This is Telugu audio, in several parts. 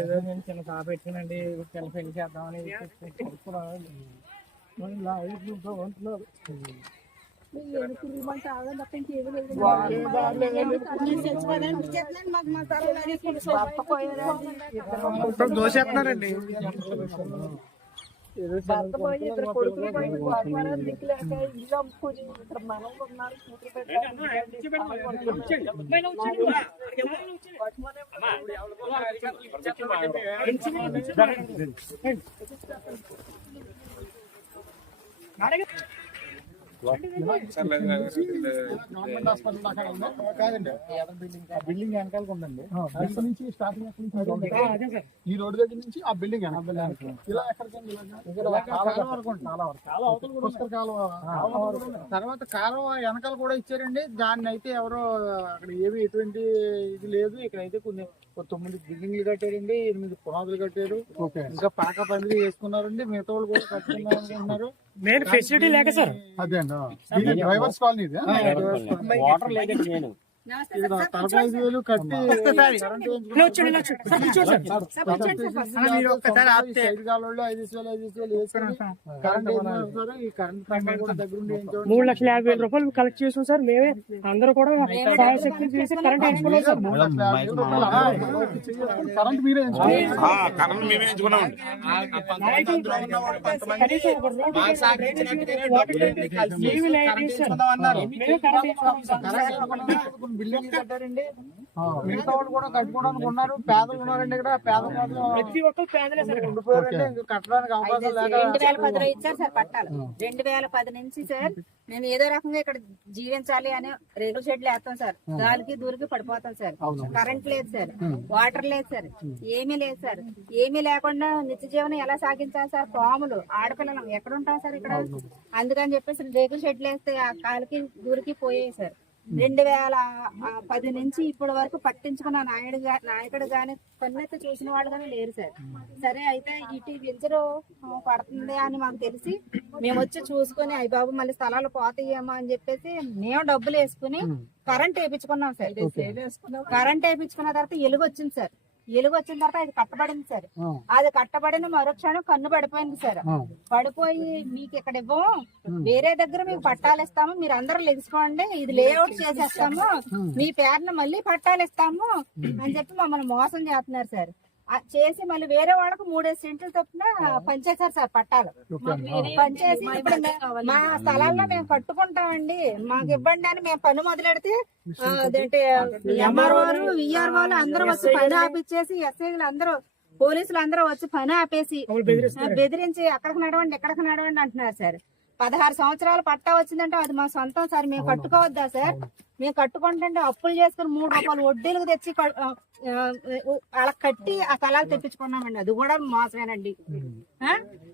ఏదో నేను చిన్న షాప్ పెట్టానండి, చిన్న పెళ్లి చేద్దామని దోషేస్తున్నారండి. భర్త పోయి ఇద్దరు కొడుకులు పోయి దిక్కులేక ఇల్లు అమ్ముకుని ఇక్కడ మనలు ఉన్నారు. గవర్నమెంట్ హాస్పిటల్ కాదండి, బిల్డింగ్ వెనకాల ఉందండి. అక్కడ నుంచి స్టార్టింగ్ ఈ రోడ్డు దగ్గర నుంచి ఆ బిల్డింగ్ ఇలా ఎక్కడికి తర్వాత కాలువ వెనకాల కూడా ఇచ్చారండి. దాన్ని అయితే ఎవరో అక్కడ ఏమి ఎటువంటి ఇది లేదు. ఇక్కడైతే కొన్ని 9 బిల్డింగ్లు కట్టారండి, 8 పునాదులు కట్టారు. ఇంకా పాక పందిరి వేసుకున్నారండి. మిగతా వాళ్ళు కూడా కట్టుకున్నారు అనుకుంటున్నారు. మెయిన్ ఫెసిలిటీ లేక సార్. అదే అండి, డ్రైవర్స్ కాలనీ వాటర్ లేదండి. నేను 45,000 కట్టి కరెంట్ 5,000 కరెంట్ ఈ కరెంట్ 3,50,000 రూపాయలు కలెక్ట్ చేసాం సార్. మేమే అందరూ కూడా శక్తి చేసి కరెంట్ వేసుకున్నాం సార్. కరెంట్ మీరే ఎంచుకున్నాం. బిల్డింగ్ కట్టారండి. మిగతా వాళ్ళు కూడా కట్టుకోవడానికి ఉన్నారు. పేదలు ఉన్నారండి ఇక్కడ. పేదలు ఉండిపోయారండి. కట్టడానికి అవకాశం లేక 2010 ఇచ్చారు సార్ పట్టాలు. 2010 నుంచి సార్ నేను ఏదో రకంగా ఇక్కడ జీవించాలి అని రేకుల షెడ్లు వేస్తాం సార్. గాలికి దూరికి పడిపోతాం సార్. కరెంట్ లేదు సార్, వాటర్ లేదు సార్, ఏమీ లేదు సార్. ఏమీ లేకుండా నిత్య జీవనం ఎలా సాగించాలి సార్? పాములు, ఆడపిల్లలు ఎక్కడ ఉంటాం సార్ ఇక్కడ? అందుకని చెప్పేసి రేకుల షెడ్లు వేస్తే ఆ కాలికి దూరికి పోయాయి సార్. 2010 నుంచి ఇప్పటి వరకు పట్టించుకున్న నాయకుడు గాని పన్నెత్తి చూసిన వాళ్ళు కానీ లేరు సార్. సరే అయితే ఇటు వెంచరు పడుతుంది అని మాకు తెలిసి మేము వచ్చి చూసుకుని అయ్య బాబు మళ్ళీ స్థలాలు పోతాయేమో అని చెప్పేసి మేము డబ్బులు వేసుకుని కరెంట్ వేయించుకున్నాం సార్. కరెంట్ వేయించుకున్న తర్వాత ఎలుగు వచ్చింది సార్. ఎలుగు వచ్చిన తర్వాత అది కట్టబడింది సార్. అది కట్టబడిన మరుక్షణం కన్ను పడిపోయింది సార్. పడిపోయి మీకు ఇక్కడ ఇవ్వము, వేరే దగ్గర మీకు పట్టాలు ఇస్తాము, మీరు అందరూ లెగుసుకోండి, ఇది లేఅవుట్ చేసేస్తాము, మీ పేరున మళ్ళీ పట్టాలు ఇస్తాము అని చెప్పి మమ్మల్ని మోసం చేస్తున్నారు సార్. చేసి మళ్ళీ వేరే వాళ్ళకు 3 సెంట్లు తప్పున పంచేశారు సార్ పట్టాలు. పంచేసి ఇప్పుడు మా స్థలాల్లో మేము కట్టుకుంటామండి, మాకు ఇవ్వండి అని మేము పని మొదలెడితే అదేంటి ఎంఆర్ఓలు, విఆర్ఓలు అందరూ వచ్చి పని ఆపిచ్చేసి, ఎస్ఐలు అందరూ, పోలీసులు అందరూ వచ్చి పని ఆపేసి బెదిరించి అక్కడికి నడవండి ఇక్కడికి నడవండి అంటున్నారు సార్. 16 సంవత్సరాలు పట్టా వచ్చిందంటే అది మా సొంతం సార్. మేము కట్టుకోవద్దా సార్? మేము కట్టుకుంటుంటే అప్పులు చేసుకుని 3 రూపాయలు వడ్డీలకు తెచ్చి అలా కట్టి ఆ స్థలాలు తెప్పించుకున్నామండి. అది కూడా మోసమేనండి.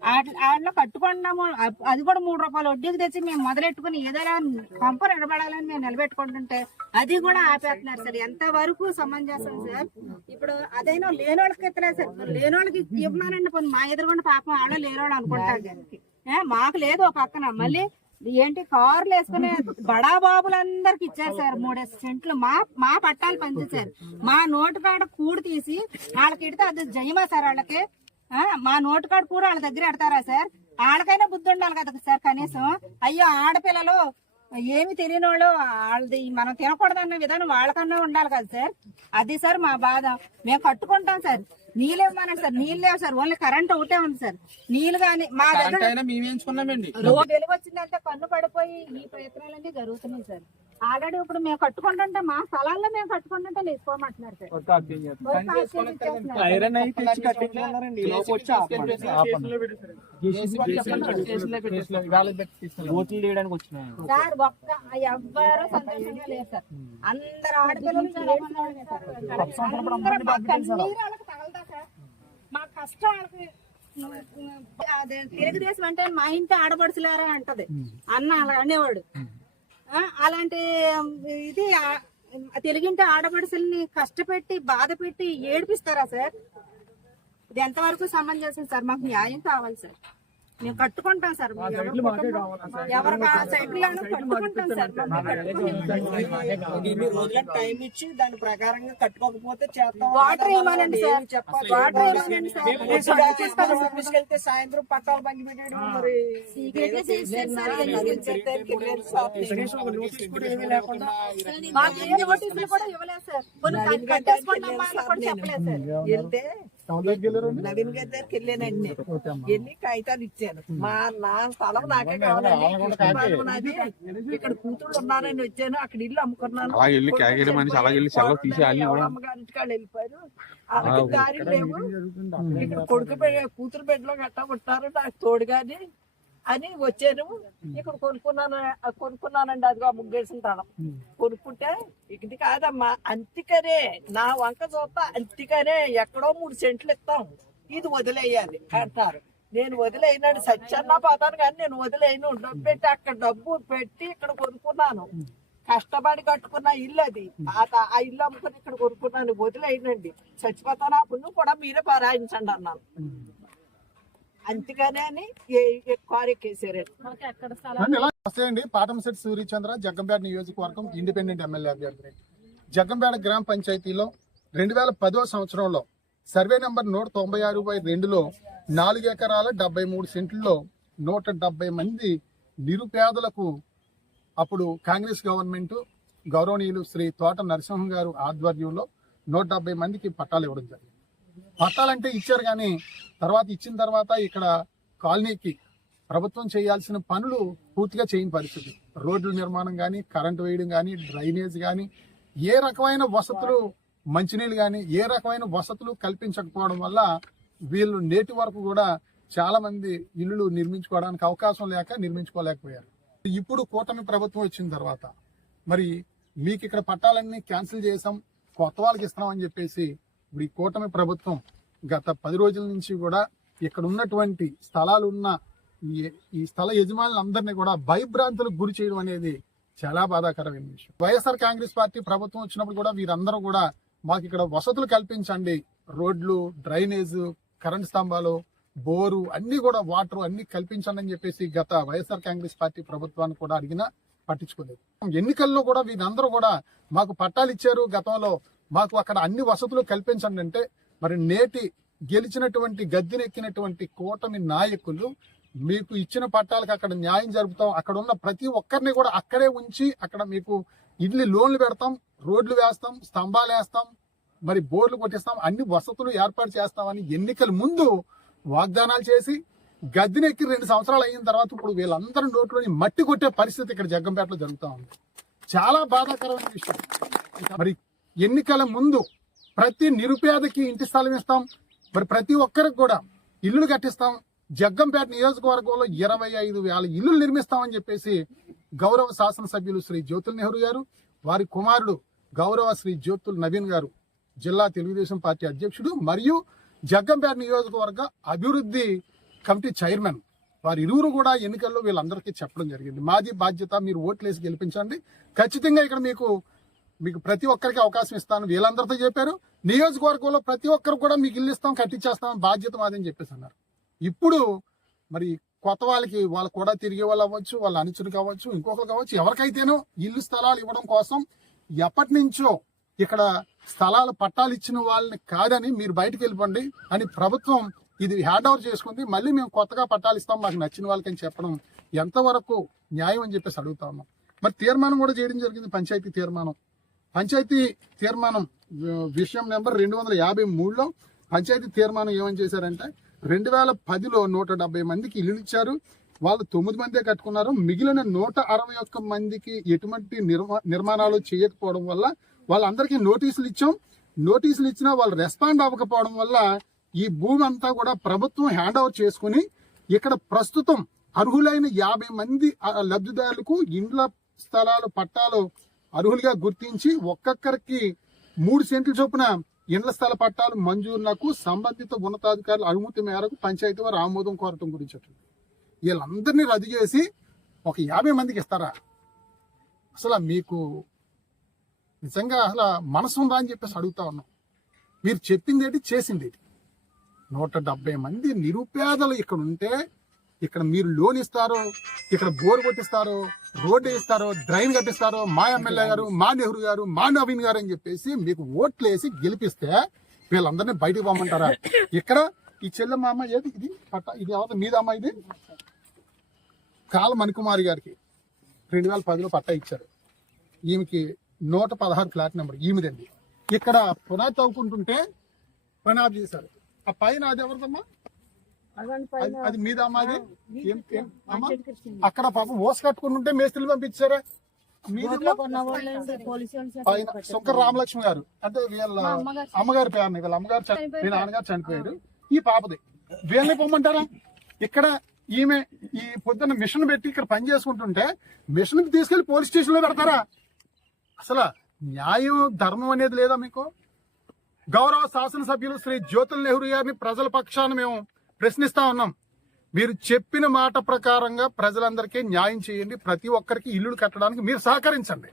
వాటిలో కట్టుకున్నాము, అది కూడా 3 రూపాయలు వడ్డీకి తెచ్చి మేము మొదలెట్టుకుని ఏదైనా పంప నిలబడాలని మేము నిలబెట్టుకుంటుంటే అది కూడా ఆపేస్తున్నారు సార్. ఎంత వరకు సమంజసం సార్? ఇప్పుడు అదైనా లేనోళ్ళకి ఎత్తలేదు సార్. లేనోళ్ళకి ఇవ్వనానండి, కొన్ని మా ఎదురుగుండా పాపం ఆడ లేనోళ్ళు అనుకుంటారు. మాకు లేదు ఒక పక్కన. మళ్ళీ ఏంటి కార్లు వేసుకునే బడా బాబులందరికి ఇచ్చారు సార్ 3 సెంట్లు. మా పట్టాలు పంచేశారు. మా నోటు కాడ కూడు తీసి వాళ్ళకి ఇడితే అది జయమా సార్? వాళ్ళకి మా నోటు కాడ కూడ వాళ్ళ దగ్గర ఎడతారా సార్? వాళ్ళకైనా బుద్ధి ఉండాలి కదా సార్ కనీసం. అయ్యో ఆడపిల్లలు ఏమి తెలియని వాళ్ళు, వాళ్ళది మనం తినకూడదన్న విధానం వాళ్ళకన్నా ఉండాలి కదా సార్. అది సార్ మా బాధ. మేము కట్టుకుంటాం సార్. నీళ్ళు ఇవ్వమనండి సార్, నీళ్ళు లేవు సార్. ఓన్లీ కరెంట్ ఒకటే ఉంది సార్. నీళ్ళు కానీ మా దగ్గర వెలుగు వచ్చిందంటే కన్ను పడిపోయి ఈ ప్రయత్నాలన్నీ జరుగుతున్నాయి సార్. ఆల్రెడీ ఇప్పుడు మేము కట్టుకుంటుంటే మా స్థలాల్లో మేము కట్టుకుంటుంటే తీసుకోమంటున్నారు సార్. సార్ ఒక్క ఎవ్వరూ సంతోషంగా లేదు సార్. అందరు ఆడపిల్లలు తగలదా సార్? మా కష్టం వాళ్ళకి. తెలుగుదేశం అంటే మా ఇంటి ఆడపడుచులారా అంటది అన్న అలా అనేవాడు. అలాంటి ఇది తెలుగింటి ఆడపడుచుల్ని కష్టపెట్టి బాధ పెట్టి ఏడిపిస్తారా సార్? ఇది ఎంతవరకు సమంజసం సార్? మాకు న్యాయం కావాలి సార్. మేము కట్టుకుంటాం సార్ ఎవరి సైకిల్ కట్టుకుంటాం సార్ ఇన్ని రోజుల టైం ఇచ్చి దాని ప్రకారంగా కట్టుకోకపోతే చేస్తాం. వాటర్ ఇవ్వాలండి సార్, వాటర్ ఇవ్వాలండి సార్. తీసుకెళ్తే సాయంత్రం పట్టాలు బంగి పెట్టాడు. మరి మాకు ఏ నోటీసులు కూడా ఇవ్వలేదు సార్. కొన్ని కట్టేసుకున్నామా అని కూడా చెప్పలేదు సార్. వెళ్తే నవీన్ గారి దగ్గరికి వెళ్ళానండి. వెళ్ళి కాగితాలు ఇచ్చాను. నా స్థలం నాకే కావాలండి, ఇక్కడ కూతురు ఉన్నానని వచ్చాను, అక్కడ ఇల్లు అమ్ముకున్నాను. అమ్మగారింటి కాళ్ళు వెళ్ళిపోయారు, అలాగే దారి లేవు. ఇక్కడ కొడుకు కూతురు బిడ్డలో గట్టా ఉంటారు నాకు తోడుగాని అని వచ్చాను. ఇక్కడ కొనుక్కున్నానండి. అదిగో ముగ్గేసిన తాళం కొనుక్కుంటే ఇది కాదమ్మా అంతికనే, నా వంక చూస్తా అంతికనే ఎక్కడో 3 సెంట్లు ఇస్తాం, ఇది వదిలేయాలి అంటారు. నేను వదిలేయనాడు సత్యన్నా పోతాను కానీ నేను వదిలేయను. డబ్బు పెట్టి అక్కడ డబ్బు పెట్టి ఇక్కడ కొనుక్కున్నాను. కష్టపడి కట్టుకున్న ఇల్లు అది. ఆ ఇల్లు అమ్ముకుని ఇక్కడ కొనుక్కున్నాను. వదిలేయనండి, చచ్చిపోతాను. ఆ పుణ్యం కూడా మీరే పారాయించండి అన్నాను. అంతేగానే అని అండి. పాటంశెట్టి సూర్యచంద్ర, జగ్గంపేట నియోజకవర్గం ఇండిపెండెంట్ ఎమ్మెల్యే అభ్యర్థి. జగ్గంపేట గ్రామ పంచాయతీలో 2010వ సంవత్సరంలో సర్వే నెంబర్ 196/2లో 4 ఎకరాల 73 సెంట్లలో 170 మంది నిరుపేదలకు అప్పుడు కాంగ్రెస్ గవర్నమెంట్ గౌరవనీయులు శ్రీ తోట నరసింహం గారు ఆధ్వర్యంలో 170 మందికి పట్టాలు ఇవ్వడం జరిగింది. పట్టాలంటే ఇచ్చారు కానీ ఇచ్చిన తర్వాత ఇక్కడ కాలనీకి ప్రభుత్వం చేయాల్సిన పనులు పూర్తిగా చేయని పరిస్థితి. రోడ్ల నిర్మాణం కానీ, కరెంటు వేయడం కానీ, డ్రైనేజ్ కానీ, ఏ రకమైన వసతులు, మంచినీళ్ళు కానీ ఏ రకమైన వసతులు కల్పించకపోవడం వల్ల వీళ్ళు నేటి వరకు కూడా చాలా మంది ఇల్లులు నిర్మించుకోవడానికి అవకాశం లేక నిర్మించుకోలేకపోయారు. ఇప్పుడు కూటమి ప్రభుత్వం వచ్చిన తర్వాత మరి మీకు ఇక్కడ పట్టాలన్నీ క్యాన్సిల్ చేసాం, కొత్త వాళ్ళకి ఇస్తున్నామని చెప్పేసి ఇప్పుడు ఈ కూటమి ప్రభుత్వం గత 10 రోజుల నుంచి కూడా ఇక్కడ ఉన్నటువంటి స్థలాలు ఉన్న ఈ స్థల యజమానులందరినీ కూడా భయభ్రాంతులకు గురి చేయడం అనేది చాలా బాధాకరమైన విషయం. వైఎస్ఆర్ కాంగ్రెస్ పార్టీ ప్రభుత్వం వచ్చినప్పుడు కూడా వీరందరూ కూడా మాకు ఇక్కడ వసతులు కల్పించండి, రోడ్లు, డ్రైనేజ్, కరెంట్ స్తంభాలు, బోరు అన్ని కూడా వాటర్ అన్ని కల్పించండి అని చెప్పేసి గత వైఎస్ఆర్ కాంగ్రెస్ పార్టీ ప్రభుత్వాన్ని కూడా అడిగినా పట్టించుకోలేదు. ఎన్నికల్లో కూడా వీరందరూ కూడా మాకు పట్టాలు ఇచ్చారు, గతంలో మాకు అక్కడ అన్ని వసతులు కల్పించండి అంటే మరి నేటి గెలిచినటువంటి గద్దెనెక్కినటువంటి కూటమి నాయకులు మీకు ఇచ్చిన పట్టాలకు అక్కడ న్యాయం జరుపుతాం, అక్కడ ఉన్న ప్రతి ఒక్కరిని కూడా అక్కడే ఉంచి అక్కడ మీకు ఇల్లు లోన్లు పెడతాం, రోడ్లు వేస్తాం, స్తంభాలు వేస్తాం, మరి బోర్లు కొట్టిస్తాం, అన్ని వసతులు ఏర్పాటు చేస్తామని ఎన్నికల ముందు వాగ్దానాలు చేసి గద్దెనెక్కి 2 సంవత్సరాలు అయిన తర్వాత ఇప్పుడు వీళ్ళందరి నోట్లోని మట్టి కొట్టే పరిస్థితి ఇక్కడ జగ్గంపేటలో జరుగుతూ ఉంది. చాలా బాధాకరమైన విషయం. మరి ఎన్నికల ముందు ప్రతి నిరుపేదకి ఇంటి స్థలం ఇస్తాం, మరి ప్రతి ఒక్కరికి కూడా ఇల్లులు కట్టిస్తాం, జగ్గంపేట నియోజకవర్గంలో 25,000 ఇల్లులు నిర్మిస్తామని చెప్పేసి గౌరవ శాసనసభ్యులు శ్రీ జ్యోతుల్ నెహ్రూ గారు, వారి కుమారుడు గౌరవ శ్రీ జ్యోతుల్ నవీన్ గారు, జిల్లా తెలుగుదేశం పార్టీ అధ్యక్షుడు మరియు జగ్గంపేట నియోజకవర్గ అభివృద్ధి కమిటీ చైర్మన్, వారి ఇరువురు కూడా ఎన్నికల్లో వీళ్ళందరికీ చెప్పడం జరిగింది. మాది బాధ్యత, మీరు ఓట్లేసి గెలిపించండి, ఖచ్చితంగా ఇక్కడ మీకు ప్రతి ఒక్కరికి అవకాశం ఇస్తాను వీళ్ళందరితో చెప్పారు. నియోజకవర్గంలో ప్రతి ఒక్కరు కూడా మీకు ఇల్లు ఇస్తాం, కట్టించేస్తాం, బాధ్యత మాదని చెప్పేసి అన్నారు. ఇప్పుడు మరి కొత్త వాళ్ళకు కూడా తిరిగే వాళ్ళు అవ్వచ్చు, వాళ్ళ అనుచరులు కావచ్చు, ఇంకొకరు కావచ్చు, ఎవరికైతేనో ఇల్లు స్థలాలు ఇవ్వడం కోసం ఎప్పటి నుంచో ఇక్కడ స్థలాలు పట్టాలు ఇచ్చిన వాళ్ళని కాదని మీరు బయటకు వెళ్ళిపోండి అని ప్రభుత్వం ఇది హ్యాండ్ ఓవర్ చేసుకుంది. మళ్ళీ మేము కొత్తగా పట్టాలు ఇస్తాం మాకు నచ్చిన వాళ్ళకని చెప్పడం ఎంతవరకు న్యాయం అని చెప్పేసి అడుగుతా ఉన్నాం. మరి తీర్మానం కూడా చేయడం జరిగింది. పంచాయతీ తీర్మానం విషయం నెంబర్ 253లో పంచాయతీ తీర్మానం ఏమని చేశారంటే 2010లో 170 మందికి ఇల్లు ఇచ్చారు, వాళ్ళు 9 మందే కట్టుకున్నారు. మిగిలిన 161 మందికి ఎటువంటి నిర్మాణాలు చేయకపోవడం వల్ల వాళ్ళందరికీ నోటీసులు ఇచ్చాం. నోటీసులు ఇచ్చినా వాళ్ళు రెస్పాండ్ అవ్వకపోవడం వల్ల ఈ భూమి అంతా కూడా ప్రభుత్వం హ్యాండ్ ఓవర్ చేసుకుని ఇక్కడ ప్రస్తుతం అర్హులైన 50 మంది లబ్ధిదారులకు ఇండ్ల స్థలాలు పట్టాలు అర్హులుగా గుర్తించి ఒక్కొక్కరికి 3 సెంట్ల చొప్పున ఇండ్ల స్థల పట్టాలు మంజూరులకు సంబంధిత ఉన్నతాధికారుల అనుమతి మేరకు పంచాయతీ వారు ఆమోదం కోరటం గురించి వీళ్ళందరినీ రద్దు చేసి ఒక 50 మందికి ఇస్తారా? అసలు మీకు నిజంగా అసలు మనసు ఉందా అని చెప్పేసి అడుగుతా ఉన్నాం. మీరు చెప్పింది ఏంటి, చేసింది ఏంటి? 170 మంది నిరుపేదలు ఇక్కడ ఉంటే ఇక్కడ మీరు లోన్ ఇస్తారో, ఇక్కడ బోర్ కొట్టిస్తారో, రోడ్డు వేస్తారో, డ్రైన్ కట్టిస్తారో, మా ఎమ్మెల్యే గారు, మా నెహ్రూ గారు, మా నవీన్ గారు అని చెప్పేసి మీకు ఓట్లు వేసి గెలిపిస్తే వీళ్ళందరినీ బయటకు పోమంటారా? ఇక్కడ ఈ చెల్లెమ్మ అమ్మ ఏది ఇది పట్ట, ఇది ఎవరు మీదమ్మ? ఇది కాల మణికుమారి గారికి 2010లో పట్టా ఇచ్చారు. ఈమెకి 116 ఫ్లాట్ నెంబర్ ఈమెదండి. ఇక్కడ పునాది తవ్వుకుంటుంటే పునాది చేశారు. ఆ పైన అది ఎవరిదమ్మా? అది మీద అమ్మా? అది అమ్మా అక్కడ పాపం ఓస కట్టుకుంటుంటే మేస్త్రీలు పంపించారా? మీది పైన శంకర రామలక్ష్మి గారు అంటే వీళ్ళ అమ్మగారి పేరుని, వీళ్ళ అమ్మగారు వీళ్ళ నాన్నగారు చనిపోయారు. ఈ పాపది వీళ్ళని పొమ్మంటారా? ఇక్కడ ఈమె ఈ పొద్దున్న మిషన్ పెట్టి ఇక్కడ పని చేసుకుంటుంటే మిషన్ తీసుకెళ్లి పోలీస్ స్టేషన్ లో పెడతారా? అసలు న్యాయం ధర్మం అనేది లేదా మీకు? గౌరవ శాసనసభ్యులు శ్రీ జ్యోతుల్ నెహ్రూ గారిని ప్రజల పక్షాన మేము ప్రశ్నిస్తా ఉన్నాం. మీరు చెప్పిన మాట ప్రకారంగా ప్రజలందరికీ న్యాయం చేయండి, ప్రతి ఒక్కరికి ఇల్లులు కట్టడానికి మీరు సహకరించండి.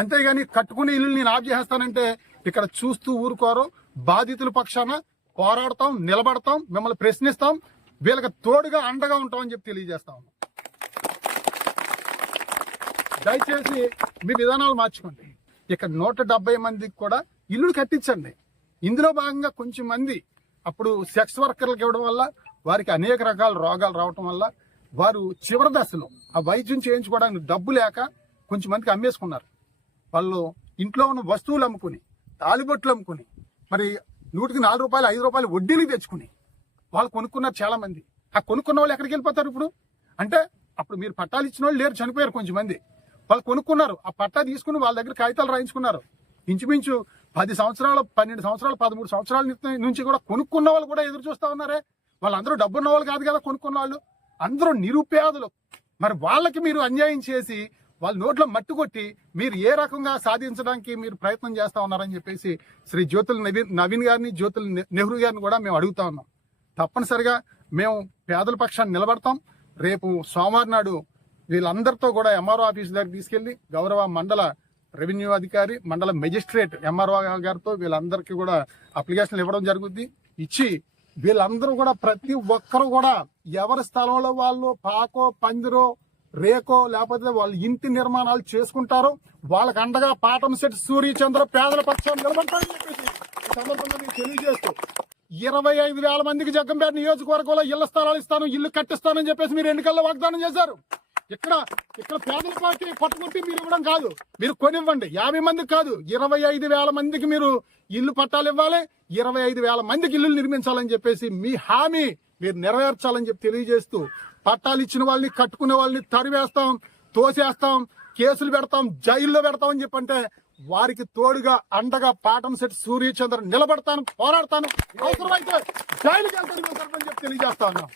అంతేగాని కట్టుకునే ఇల్లు నేను ఆఫ్ చేస్తానంటే ఇక్కడ చూస్తూ ఊరుకోరు. బాధితుల పక్షాన పోరాడతాం, నిలబడతాం, మిమ్మల్ని ప్రశ్నిస్తాం, వీళ్ళకి తోడుగా అండగా ఉంటామని చెప్పి తెలియజేస్తా ఉన్నాం. దయచేసి మీ విధానాలు మార్చుకోండి. ఇక్కడ 170 మందికి కూడా ఇల్లులు కట్టించండి. ఇందులో భాగంగా కొంచెం మంది అప్పుడు సెక్స్ వర్కర్లకు ఇవ్వడం వల్ల వారికి అనేక రకాల రోగాలు రావటం వల్ల వారు చివరి దశలో ఆ వైద్యం చేయించుకోవడానికి డబ్బు లేక కొంచెం మందికి అమ్మేసుకున్నారు. వాళ్ళు ఇంట్లో ఉన్న వస్తువులు అమ్ముకుని, తాలిబొట్లు అమ్ముకుని, మరి 100కి 4 రూపాయలు 5 రూపాయలు వడ్డీలు తెచ్చుకుని వాళ్ళు కొనుక్కున్నారు చాలా మంది. ఆ కొనుక్కున్న వాళ్ళు ఎక్కడికి వెళ్ళిపోతారు ఇప్పుడు? అంటే అప్పుడు మీరు పట్టాలు ఇచ్చిన వాళ్ళు లేరు, చనిపోయారు కొంచెం మంది. వాళ్ళు కొనుక్కున్నారు, ఆ పట్టా తీసుకుని వాళ్ళ దగ్గర కాగితాలు రాయించుకున్నారు. ఇంచుమించు 10 సంవత్సరాలు, 12 సంవత్సరాలు, 13 సంవత్సరాల నుంచి కూడా కొనుక్కున్న వాళ్ళు కూడా ఎదురు చూస్తా ఉన్నారే. వాళ్ళందరూ డబ్బున్న వాళ్ళు కాదు కదా కొనుక్కున్న వాళ్ళు, అందరూ నిరుపేదలు. మరి వాళ్ళకి మీరు అన్యాయం చేసి వాళ్ళ నోట్లో మట్టి కొట్టి మీరు ఏ రకంగా సాధించడానికి మీరు ప్రయత్నం చేస్తా ఉన్నారని చెప్పేసి శ్రీ జ్యోతుల్ నవీన్ గారిని, జ్యోతుల్ నెహ్రూ గారిని కూడా మేము అడుగుతా ఉన్నాం. తప్పనిసరిగా మేము పేదల పక్షాన్ని నిలబడతాం. రేపు సోమవారం నాడు వీళ్ళందరితో కూడా ఎంఆర్ఓ ఆఫీస్ దగ్గర తీసుకెళ్లి గౌరవ మండల రెవెన్యూ అధికారి, మండల మెజిస్ట్రేట్ ఎంఆర్ఓ గారితో వీళ్ళందరికీ కూడా అప్లికేషన్లు ఇవ్వడం జరుగుద్ది. ఇచ్చి వీళ్ళందరూ కూడా ప్రతి ఒక్కరు కూడా ఎవరి స్థలంలో వాళ్ళు పాకో, పందిరో, రేకో లేకపోతే వాళ్ళ ఇంటి నిర్మాణాలు చేసుకుంటారో వాళ్ళకి అండగా పాటంశెట్టి సూర్యచంద్ర పేదల పక్షాన్ని నిలబడతారని చెప్పేసి ఈ సందర్భంగా నేను తెలియజేస్తూ 25,000 మందికి జగ్గంపేట నియోజకవర్గంలో ఇళ్ల స్థలాలు ఇస్తాను, ఇల్లు కట్టిస్తానని చెప్పేసి మీరు ఎన్నికల్లో వాగ్దానం చేశారు. ఇక్కడ పేదల పార్టీ పట్టుకుంటే మీరు ఇవ్వడం కాదు, మీరు కొనివ్వండి. 50 మందికి కాదు, 25,000 మందికి మీరు ఇల్లు పట్టాలు ఇవ్వాలి, 25,000 మందికి ఇల్లు నిర్మించాలని చెప్పేసి మీ హామీ మీరు నెరవేర్చాలని చెప్పి తెలియజేస్తూ పట్టాలు ఇచ్చిన వాళ్ళని, కట్టుకునే వాళ్ళని తరివేస్తాం, తోసేస్తాం, కేసులు పెడతాం, జైల్లో పెడతామని చెప్పంటే వారికి తోడుగా అండగా పాటంశెట్టి సూర్యచంద్ర నిలబడతాను, పోరాడతాను, అవసరమైతే జైలుకి వెళ్తాను చెప్పి తెలియజేస్తా ఉన్నాం.